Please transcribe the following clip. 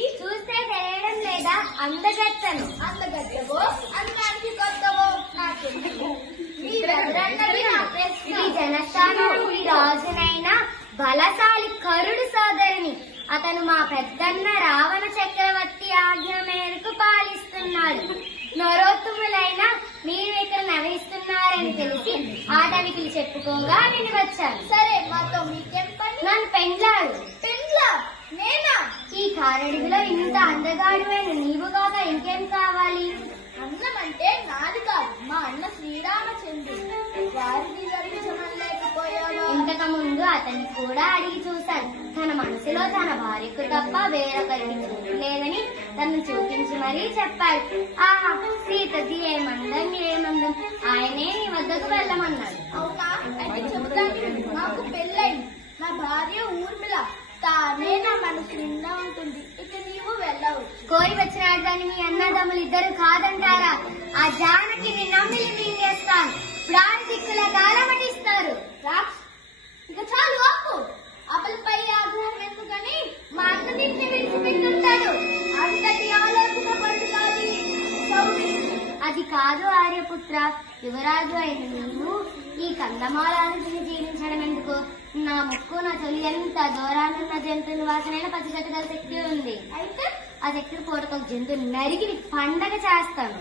చూస్తే తెలియడం లేదా? అందగత్తను. అందగత్తవో? అందానికి కొత్తవో? నాకెందుకు మీరెవరన్నది నా ప్రశ్న. ఈ జనస్థానానికి రాజునైన బలశాలి కరుడు సోదరుని. అతను మా పెద్దన్న రావణ చక్రవర్తి ఆజ్ఞ మేరకు పాలిస్తున్నాడు. నరోత్తములైన మీరు ఇక్కడ నవ్విస్తున్నారని తెలిసి ఆటవికులు చెప్పుకోగా నేను వచ్చాను. సరే మాతో మీకేం పని? నన్ను పెండ్లాడు. ఈ ఇంత అందగాడువైన నీవు కాక ఇంకేం కావాలి? అన్నం అంటే నాది కాదు. మా అన్న శ్రీరామచంద్రుడు. వారిది గర్వించమనలేకపోయాను ఇంతకు ముందు అతన్ని కూడా అడిగి చూశాను. తన మనసులో తన భార్యకు తప్ప వేరొకరికి లేదని తను చూపించి మరీ చెప్పాడు. ఆహా సీతది ఏమందం ఏమందం? ఆయనే నీ వద్దకు వెళ్ళమన్నాడు. అవునా? అంటే చెబుతాను. నాకు పెళ్ళయింది. నా భార్య ఊర్మిళ. తానే నా మనసు క్రింద ఉంటుంది. ఇక నీవు వెళ్ళవు. కోరి వచ్చిన దాన్ని మీ అన్నదమ్ములు ఇద్దరు కాదంటారా? ఆ జానకిని నమ్మి మింగేస్తాను ప్రాణ దిక్కుల గాలమటిస్తారు ఇక చాలు ఆపు. అపలపై ఆగ్రహం ఎందుకని? మా అన్న నిన్ను విడిచిపెట్టుంటాడు అంతటి ఆలోచన పడుతుంది. అది కాదు ఆర్యపుత్ర. యువరాజు అయిన నువ్వు ఈ కందమాల ఆలోచన జీవించడం ఎందుకు? నా ముక్కు నా తొలి ఎంత దూరానున్న జంతువుల వాసనైన పసిగట్టగల శక్తి ఉంది. అయితే? ఆ శక్తి పూటకు జంతువు నరికి నీ పండగ చేస్తాను.